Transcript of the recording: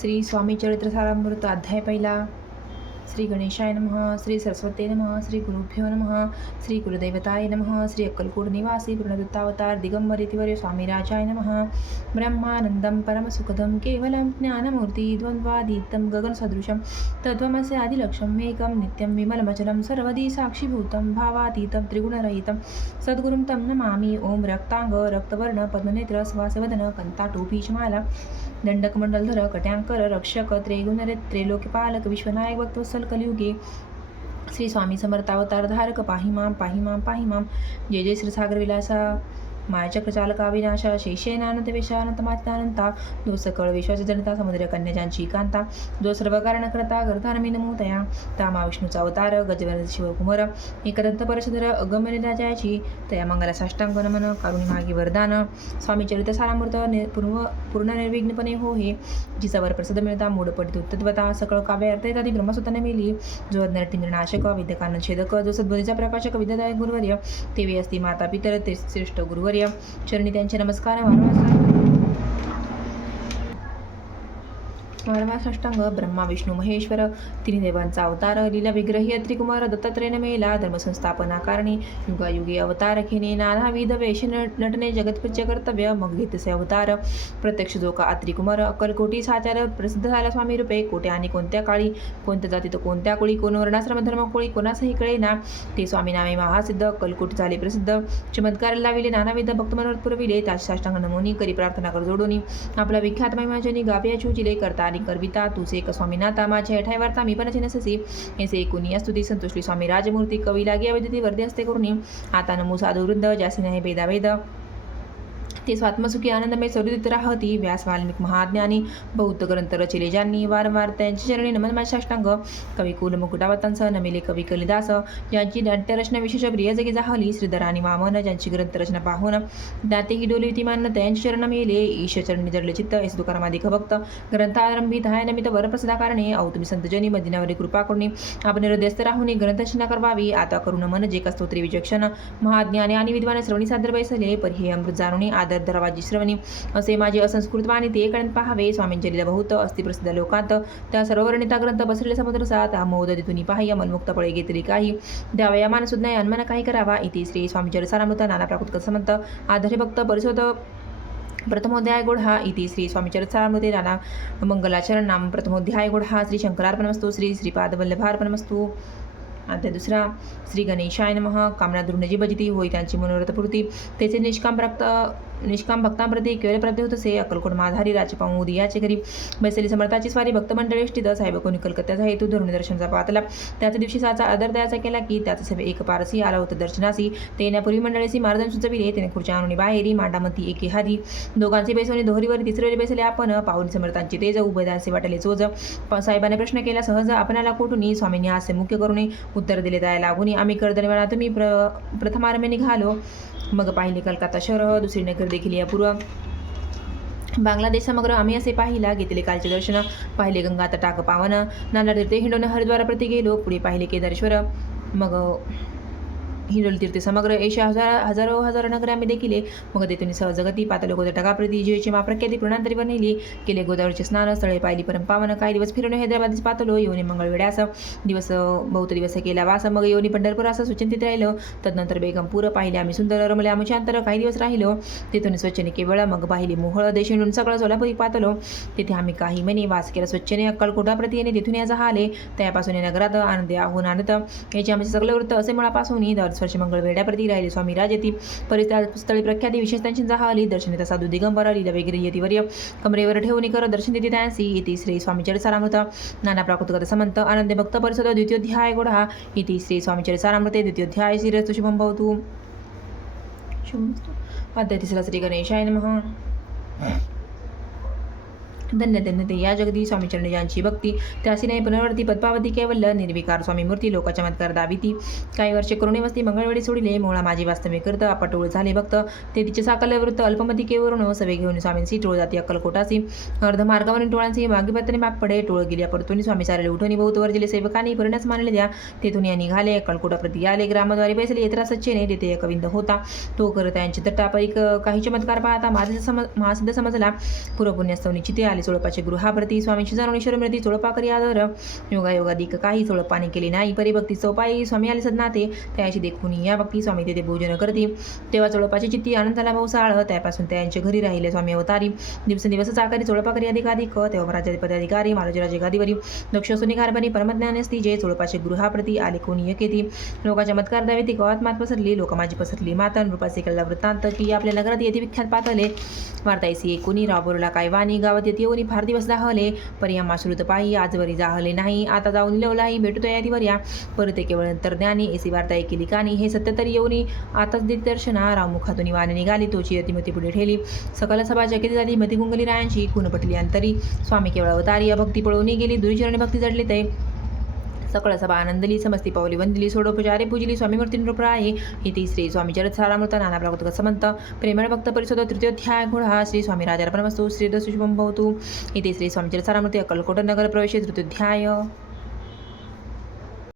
श्री स्वामी चरित्र सारामृत अध्याय पहिला. श्री गणेशाय नमः श्री सरस्वते नमः श्री गुरुभ्यो नमः श्री कुलदैवताय नमः श्री अक्कलकोट निवासी पूर्णदत्तावतार दिगंबर इतिवर्य स्वामीराजाय नमः। ब्रह्मानन्दं परमसुखदं केवलं ज्ञानमूर्ति द्वन्द्वातीतं गगनसदृशं तत्त्वमस्य आदिलक्ष्यम् एकं नित्यं विमलमचलं सर्वदी साक्षीभूतं भावातीतं त्रिगुणरहितं सद्गुरुं तं नमामि। ॐ रक्ताङ्ग रक्तवर्ण पद्मनेत्र स्वासवदन कंताटोपीशमाला दंडकमंडलधर कट्यांकर रक्षक त्रैगुणरे त्रैलोक्यपालक विश्वनायक वक्तवत्सल कलियुगे श्री स्वामी समर्थावतार धारक पाहिमाम पाहिमाम पाहिमाम जय जय श्री सागर विलासा। मायाचक्रचालका अविनाश शेषेनानंद वेशानंत मातानंता जो सकळ विश्वास जनता समुद्र कन्याजांची कांता जो सर्व कारण करता गर्धारमी नमोतया तामा विष्णूचा अवतार गजवन शिवकुमार एकदंत परशुधर अगमने राजाची तया मंगला साष्टांग नमन कारुणी मागी वरदान स्वामी चरित्र सारामृत पूर्व पूर्ण निर्विघ्नपणे हो हे जिचावर प्रसिद्ध मिळता मूड पडित उत्तत्वता सकळ काव्य अर्थ येतात ब्रह्मसुताने मिली जो अज्ञानाशक विद्यकान छेदक जो सद्बुद्धीचा प्रकाशक विद्यादायक गुरुवर्य तेवी असती माता पितर ते श्रेष्ठ गुरुवर्य चरणी त्यांचे नमस्कार वारंवार वारंवार साष्टांग ब्रह्मा विष्णू महेश्वर तिन्ही देवांचा अवतार लीला विग्रही त्रिकुमार दत्तात्रेय मेला धर्मसंस्थापना कारणे युगायुगी अवतार घेणे नानाविध वेश नटने जगतपूज्य कर्तव्य मग घेतसे अवतार प्रत्यक्ष जो का अत्रिकुमार अक्कलकोटी साचार प्रसिद्ध झाला स्वामी रूपे कोट्या आणि कोणत्या काळी कोणत्या जातीत कोणत्या कोळी कोण वर्णाश्रम धर्म कोळी कोणासही कळे ना ते स्वामी नामे महासिद्ध अक्कलकोट झाले प्रसिद्ध चमत्कार लाविले नानाविध भक्तमनोरथ पुरविले त्या साष्टांग नमोनी करी प्रार्थना कर जोडोनी आपला विख्यात महिमाजनी गाभ्याची चुचिले करता आणि करविता तुझे एक स्वामीनाथा माझ्या हेठाय वार्ता मी पण नससी ऐसे कुणी स्तुती संतुष्टी स्वामी राजमूर्ती कवी लागी अविदिती वर्धे असते करून आता नमो साधू वृद्ध जासी नाही भेदाभेद ते स्वात्मसुखी आनंदमय सरुदित राहती व्यास वाल्मिक महाज्ञानी बौद्ध ग्रंथ रचिले ज्यांनी वारंवार त्यांची चरणी नमन माझ्या कवी कुल मुकुटावतांस नमिले कवी कलिदास ज्यांची नाट्यरचना विशेष प्रिय जगी जाहली श्रीधर आणि वामन ज्यांची ग्रंथरचना पाहून दातेही डोली वितिमान त्यांची चरण मेले ईशचरणी जडले चित्त एस दुकानामाधिक भक्त ग्रंथारंभी धाय नमित वरप्रसदा कारणे. औ तुम्ही संतजनी मदिनावरी कृपा करुणी आपण हृदयस्थ राहून ग्रंथरचना करवावी. आता करुण मन जे का स्तोत्री विचक्षण महाज्ञाने आणि विद्वाने श्रवणी सादर बैसले. पर हे अमृत जाणून आदर धरावाजी श्रवणी. असे माझे असंस्कृत वाणी ते कळण पाहावे. स्वामींचे लिला बहुत अस्ति प्रसिद्ध लोकांत. त्या सर्ववर्णिता ग्रंथ बसलेले समुद्र सात. मोद तिथून पाही मनमुक्त पळे घेतली काही. द्यावया मान सुद्धा काही करावा. इति श्री स्वामी चरिसारामृत नाना प्राकृत समंत आधारे भक्त परिशोध प्रथमोध्याय गुढा इति श्री स्वामी चरित्रामृते नाना मंगलाचरण नाम. प्रथमोध्याय गुढा श्री शंकरार्पणमस्तु. श्री श्रीपादवल्लभार्पणमस्तु. आता दुसरा. श्री गणेशाय नमः. कामना दृढजी बजिती होई त्यांची मनोरथपूर्ती त्याचे निष्काम प्राप्त निष्काम भक्तांप्रती केवळ प्राप्त होत असे अक्कलकोट माधारी राजपाऊ उदियाचे घरी बैसली समर्थाची स्वारी भक्तमंडळी इष्टित साहेब कोणी कलकत्त्याचा हेतू धरून दर्शनाचा पातला. त्याच दिवशी साचा आदर द्यायचा केला की त्याचा सभे एक पारसी आला होता दर्शनासी. ते येण्यापूर्वी मंडळीची मार्गदर्शन सुचविले त्याने खुर्च्या आणून बाहेरी मांडामती एके हादी. दोघांचे बैसवणे दोहरीवर तिसरे बैसले आपण पाहुणी समर्थांची तेज उभयदानसे वाटले चोज. साहेबाने प्रश्न केला सहज आपणाला कुठून स्वामींनी हास्य मुख्य करून उत्तर दिले जायला लागून आम्ही करदरवेळा तुम्ही प्र प्रथमारंभे निघालो. मग पाहिले कलकत्ता शहर दुसरी नगर देखील या पूर्व. बांगलादेश समग्र आम्ही असे पाहिला घेतले कालचे दर्शन पाहिले गंगा तटाक पावन नाला तीर्थे हिंडोन हरिद्वार प्रति गेलो पुढे पाहिले केदारेश्वर. मग हिंडोली तीर्थे समग्र एशिया हजार हजारो हजारो नगरे आम्ही देखिले मग तेथून सहजगती पातळ गोदर टकाप्रती जीवेची मा प्रख्याती प्रणांतरीवर नेली केले गोदावरीचे स्नान स्थळे पाहिली परम पावन काही दिवस फिरून हैदराबादीच पातलो येऊन मंगळवेड्यास दिवस बहुत दिवस केला वास. मग येऊन पंढरपूर असं सुचिंतित राहिलं. तदनंतर बेगमपूर पाहिले आम्ही सुंदर रमले आमच्या अंतर काही दिवस राहिलो. तिथून स्वच्छने केवळ मग पाहिली मोहळ देशिंडून सगळं सोलापुरी पातलो तिथे आम्ही काही महिने वास केला स्वच्छने अक्कलकोटाप्रती येणे तिथून याचा आले त्यापासून नगरात आनंद आहोन आणत. याचे आमचे सगळे वृत्त असे मुळापासून दरस्वर्ष मंगळ वेड्याप्रती राहिले. स्वामी येते परिस्थिती स्थळी प्रख्याती विशेष त्यांची जाहली दर्शनिता साधू दिगंबर लीला वगैरे येतीवर्य कमरेवर ठेवून कर दर्शन देते त्यांसी. इति श्री स्वामी चरिसारामृत नाना प्राकृतगत समंत. आनंद भक्त परिषद. द्वितीयोध्याय गुढा इति श्री स्वामी चरिसारामृते द्वितीयोध्याय श्री शुभम भवतु. शुभ अध्याय तिसरा श्री गणेशाय नमः. धन्य धन्य ते या जगदी स्वामीचरण यांची भक्ती त्यासी नाही पुनर्वर्ती पद्मावती केवल निर्विकार स्वामी मूर्ती लोकचमत्कार दाविती. काही वर्षे करुणे वस्ती मंगळवेळी सोडिले मोळा माझी वास्तविक करत आपटोळ झाले भक्त. ते तिचे साकल वृत्त अल्पमती केवरून सवे घेऊन स्वामींची टोळ जाती अक्कलकोटासी अर्ध मार्गावरील टोळांची मागे माग पडे टोळ गेल्या परतून स्वामी सारे उठून बहुत वर्जिले सेवकांनी परिणास मानले द्या. तेथून या निघाले अक्कलकोटाप्रती आले. ग्रामद्वारे बैसले येत्रा सच्चेने तेथे एक विंद होता. तो करत यांची तट्टापैक काही चमत्कार पाहता माझा सम महासिद्ध समजला. पुरपुण्यास्तव चिते आले. आले चोळपाचे गृहाप्रती स्वामींची जाणवणीश्वर मिळती. चोळपा करी आदर योगायोगाधिक काही चोळपाने केली नाही. परिभक्ती चौपाई स्वामी आले सदनाते. त्याची देखून या भक्ती स्वामी तेथे भोजन करते. तेव्हा चोळपाची चित्ती आनंदाला भाऊसाळ त्यापासून त्यांचे घरी राहिले स्वामी अवतारी. दिवसेंदिवस चाकरी चोळपाकरी अधिकाधिक तेव्हा राज्याधिपती पदाधिकारी महाराजराजे गादीवरी. दक्ष कारभारी परमज्ञान असती जे चोळपाचे गृहाप्रती आले कोणी येती लोकांच्या मतकार द्यावे ती कवात्मात पसरली लोकमाजी पसरली. माता रूपाचे कल्ला वृत्तांत की आपल्या नगरात येथे विख्यात पातले. वार्तायसी एकोणी राबोरला काय वाणी गावात येते येऊन फार दिवस जाहले या माश्रुत पायी आजवरी जाहले नाही. आता जाऊन लवलाही भेटतो या दिवर या परत केवळ नंतर ज्ञानी एसी वार्ता ऐकली कानी हे सत्य तरी येऊनी. आताच दिग्दर्शना राममुखातून वाने निघाली. तोची अतिमती पुढे ठेली. सकल सभा चकित झाली मती गुंगली रायांची. खून पटली अंतरी. स्वामी केवळ अवतारी अभक्ती पळवून गेली दुरीचरण भक्ती जडली ते. सकळ सभा आनंदली समस्ती पावली वंदली सोडोपचारे पूजली स्वामी मूर्ती आहे ही तिसरी स्वामी चरसारामृत नाना प्रागत समंत प्रेमळ भक्त परिषद तृतीयोध्याय गुढा श्री स्वामी राजार्पण वस्तू श्री दशुभम भवतु ही तिसरी स्वामी चरसारामृती सारामूर्ती अक्कलकोट नगर प्रवेश तृतीयोध्याय.